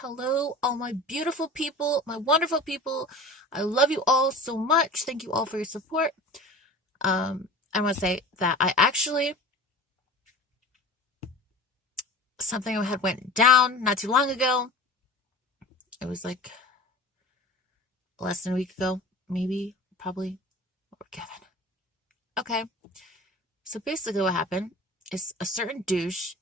Hello, all my beautiful people, my wonderful people. I love you all so much. Thank you all for your support. I want to say that I actually, something had went down not too long ago. It was like less than a week ago, maybe, probably. Or Kevin. Okay. So basically what happened is a certain douche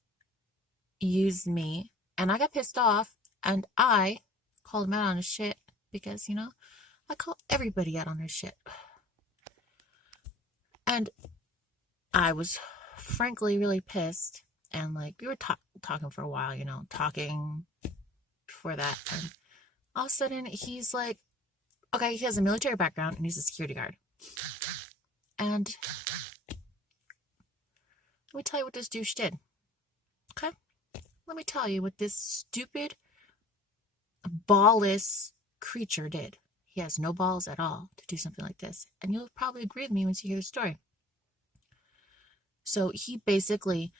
used me and I got pissed off and I called him out on his shit because, I call everybody out on their shit. And I was frankly really pissed. And like, we were talking for a while, talking before that. And all of a sudden, he's like, okay, he has a military background and he's a security guard. And let me tell you what this douche did. Okay? Let me tell you what this stupid, ballless creature did. He has no balls at all to do something like this. And you'll probably agree with me once you hear the story. So he basically,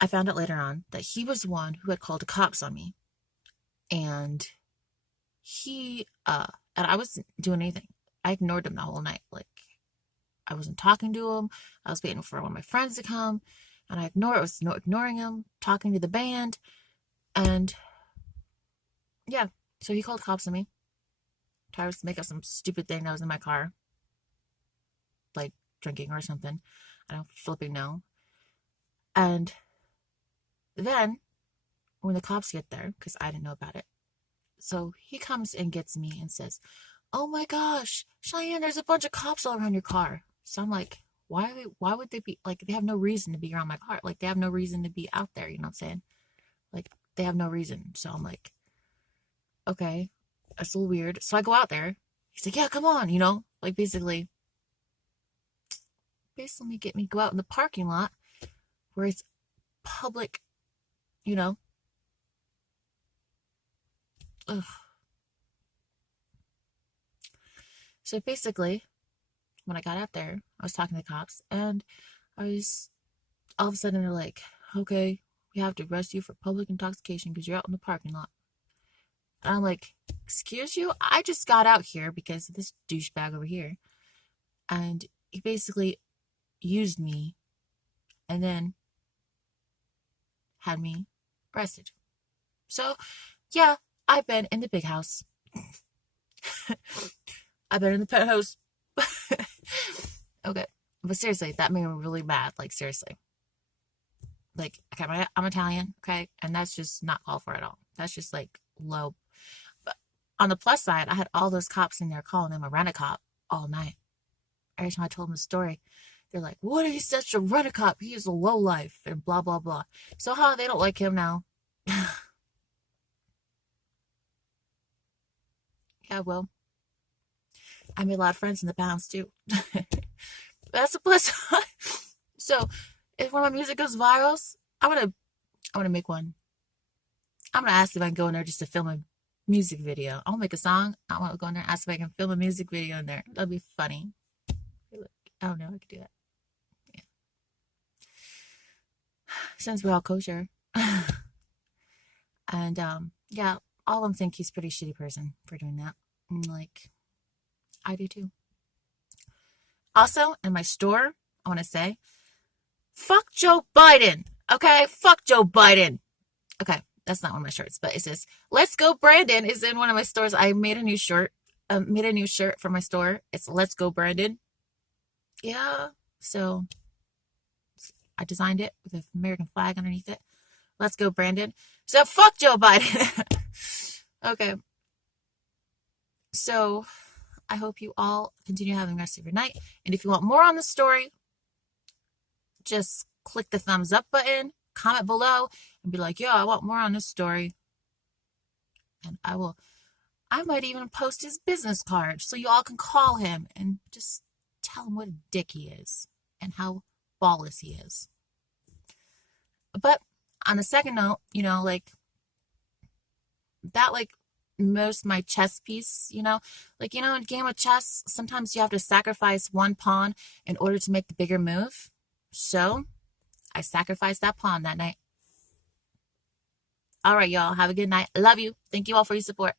I found out later on that he was one who had called the cops on me. And and I wasn't doing anything. I ignored him the whole night. Like, I wasn't talking to him. I was waiting for one of my friends to come. And I was ignoring him, talking to the band. And yeah, so he called cops on me. Tried to make up some stupid thing that was in my car. Like drinking or something. I don't flipping know. And then, when the cops get there, because I didn't know about it, so he comes and gets me and says, oh my gosh, Cheyenne, there's a bunch of cops all around your car. So I'm like, why would they be, like, they have no reason to be around my car. Like, they have no reason to be out there, you know what I'm saying? Like, they have no reason. So I'm like, okay, that's a little weird. So I go out there. He's like, yeah, come on, like basically get me go out in the parking lot where it's public, Ugh. So basically, when I got out there, I was talking to the cops, and all of a sudden they're like, okay, we have to arrest you for public intoxication because you're out in the parking lot. And I'm like, excuse you? I just got out here because of this douchebag over here. And he basically used me and then had me arrested. So, yeah, I've been in the big house. I've been in the penthouse. Okay. But seriously, that made me really mad. Like, seriously. Like, okay, I'm Italian, okay? And that's just not called for at all. That's just, like, low. But on the plus side, I had all those cops in there calling him a rent-a-cop all night. Every time I told them the story, they're like, what is he such a rent-a-cop? He is a lowlife, and blah, blah, blah. So how they don't like him now? Yeah, well, I made a lot of friends in the pounds, too. That's a plus side. So, if one of my music goes viral, I'm gonna make one. I'm gonna ask if I can go in there just to film a music video. I'll make a song. I want to go in there and ask if I can film a music video in there. That'd be funny. I don't know. I could do that. Yeah. Since we're all kosher. And yeah, all of them think he's a pretty shitty person for doing that. And, like, I do too. Also, in my store, I want to say, fuck Joe Biden. Okay? Fuck Joe Biden. Okay, that's not one of my shirts, but it says, Let's Go Brandon is in one of my stores. I made a new shirt. For my store. It's Let's Go Brandon. Yeah, so I designed it with an American flag underneath it. Let's go, Brandon. So fuck Joe Biden. Okay. So I hope you all continue having the rest of your night. And if you want more on the story, just click the thumbs up button, comment below, and be like, yo, I want more on this story. And I might even post his business card so you all can call him and just tell him what a dick he is and how ballless he is. But on a second note, like, that, like, most my chess piece, like, in a game of chess, sometimes you have to sacrifice one pawn in order to make the bigger move. So I sacrificed that pawn that night. All right, y'all. Have a good night. Love you. Thank you all for your support.